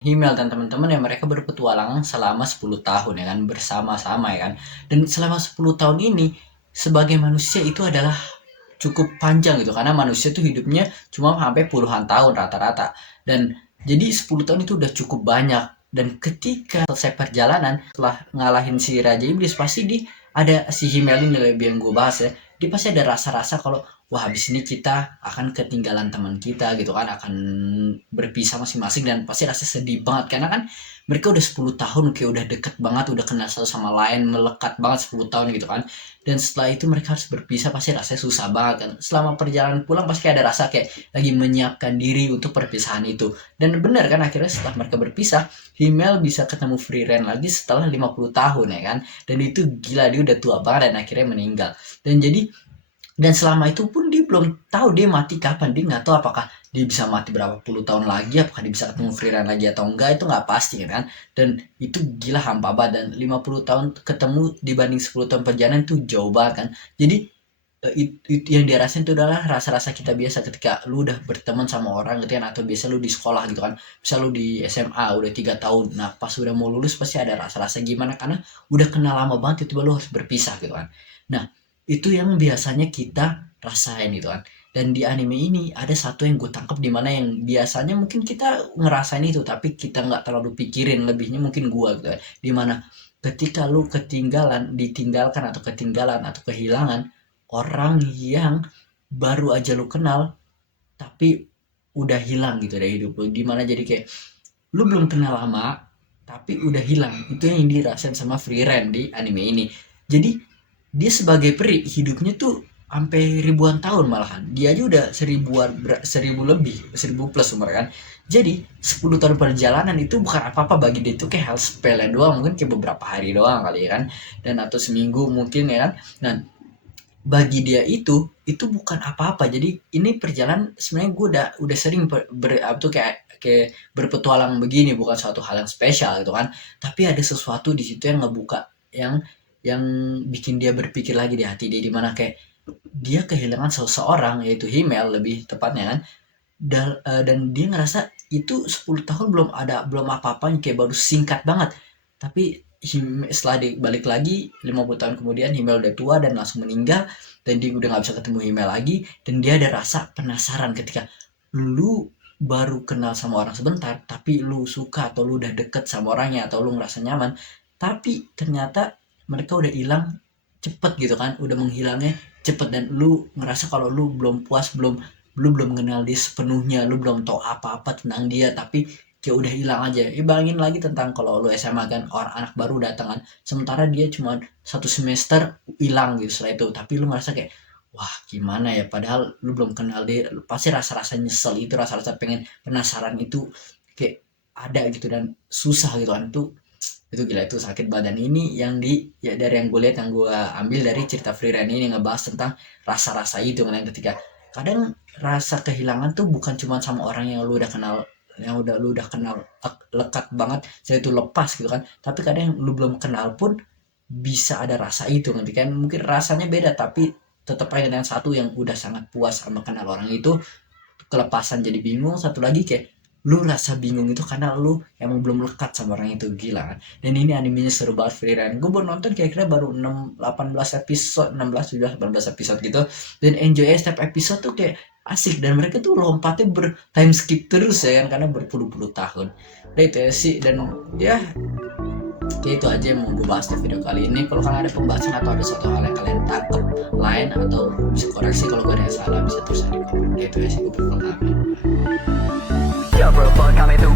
Himmel dan teman-teman yang mereka berpetualangan selama 10 tahun ya kan, bersama-sama ya kan. Dan selama 10 tahun ini sebagai manusia itu adalah cukup panjang gitu, karena manusia tuh hidupnya cuma sampai puluhan tahun rata-rata. Dan jadi 10 tahun itu udah cukup banyak. Dan ketika selesai perjalanan setelah ngalahin si Raja Iblis, pasti ada si Himmel ini lebih yang gue bahas ya. Dia pasti ada rasa-rasa kalau wah habis ini kita akan ketinggalan teman kita gitu kan, akan berpisah masing-masing, dan pasti rasa sedih banget karena kan mereka udah 10 tahun kayak udah deket banget, udah kenal satu sama lain, melekat banget 10 tahun gitu kan. Dan setelah itu mereka harus berpisah, pasti rasanya susah banget kan. Selama perjalanan pulang pasti ada rasa kayak lagi menyiapkan diri untuk perpisahan itu. Dan benar kan, akhirnya setelah mereka berpisah, Himmel bisa ketemu Frieren lagi setelah 50 tahun ya kan. Dan itu gila, dia udah tua banget dan akhirnya meninggal. Dan selama itu pun dia belum tahu dia mati kapan. Dia nggak tahu apakah dia bisa mati berapa puluh tahun lagi, apakah dia bisa ketemu Frieren lagi atau enggak, itu nggak pasti kan. Dan itu gila hampa banget, dan 50 tahun ketemu dibanding 10 tahun perjalanan itu jauh banget kan. Jadi yang dia rasain itu adalah rasa-rasa kita biasa ketika lu udah berteman sama orang gitu kan, atau biasa lu di sekolah gitu kan, bisa lu di SMA udah 3 tahun, nah pas udah mau lulus pasti ada rasa-rasa gimana karena udah kenal lama banget, itu lu harus berpisah gitu kan. Nah itu yang biasanya kita rasain gitu kan. Dan di anime ini ada satu yang gue tangkap, di mana yang biasanya mungkin kita ngerasain itu tapi kita nggak terlalu pikirin, lebihnya mungkin gue gitu kan. Dimana ketika lu ditinggalkan atau ketinggalan atau kehilangan orang yang baru aja lu kenal tapi udah hilang gitu dari hidup lu, dimana jadi kayak lu belum kenal lama tapi udah hilang. Itu yang dirasain sama Frieren di anime ini. Jadi dia sebagai peri hidupnya tuh sampai ribuan tahun, malahan dia aja udah seribu lebih, 1000 plus umur kan. Jadi 10 tahun perjalanan itu bukan apa-apa bagi dia, itu kayak hal sepele doang, mungkin kayak beberapa hari doang kali ya kan, dan atau seminggu mungkin ya kan. Nah bagi dia itu bukan apa-apa. Jadi ini perjalanan sebenarnya gue udah sering apa tuh kayak kayak berpetualang begini, bukan suatu hal yang spesial gitu kan, tapi ada sesuatu di situ yang ngebuka, yang bikin dia berpikir lagi di hati dia, dimana kayak dia kehilangan seseorang yaitu Himmel lebih tepatnya kan. Dan dia ngerasa itu 10 tahun belum apa-apa, kayak baru singkat banget. Tapi setelah dibalik lagi 50 tahun kemudian, Himmel udah tua dan langsung meninggal, dan dia udah nggak bisa ketemu Himmel lagi. Dan dia ada rasa penasaran ketika lu baru kenal sama orang sebentar tapi lu suka atau lu udah deket sama orangnya atau lu ngerasa nyaman, tapi ternyata mereka udah hilang cepet gitu kan, udah menghilangnya cepet, dan lu ngerasa kalau lu belum puas, lu belum kenal dia sepenuhnya, lu belum tahu apa-apa tentang dia, tapi kayak udah hilang aja. Bayangin lagi tentang kalau lu SMA kan, orang anak baru datang kan, sementara dia cuma 1 semester hilang gitu setelah itu, tapi lu ngerasa kayak wah gimana ya, padahal lu belum kenal dia. Lu pasti rasa-rasa nyesel itu, rasa-rasa pengen penasaran itu kayak ada gitu, dan susah gitu kan. Itu gila, itu sakit badan. Ini yang ya dari yang gue lihat, yang gue ambil dari cerita Frieren ini, ngebahas tentang rasa-rasa itu kan, yang ketika kadang rasa kehilangan tuh bukan cuma sama orang yang lu udah kenal, yang lu udah kenal lekat banget saya itu lepas gitu kan, tapi kadang yang lu belum kenal pun bisa ada rasa itu nanti kan. Mungkin rasanya beda tapi tetap aja yang satu yang udah sangat puas sama kenal orang itu, kelepasan jadi bingung. Satu lagi kayak lu rasa bingung itu karena lu emang belum lekat sama orang itu, gila kan. Dan ini animenya seru banget, Frieren. Gue baru nonton kira-kira baru 18 episode, 16 17 18 episode gitu, dan enjoy setiap episode tuh kayak asik, dan mereka tuh lompatnya time skip terus ya kan, karena berpuluh-puluh tahun. Nah itu ya sih, dan ya oke, itu aja yang mau gue bahas di video kali ini. Kalau kalian ada pembahasan atau ada satu hal yang kalian tangkap lain atau bisa koreksi kalau gue ada yang salah, bisa tulis di komen. Itu ya sih, gue berpengalaman. Yo bro, kami tuh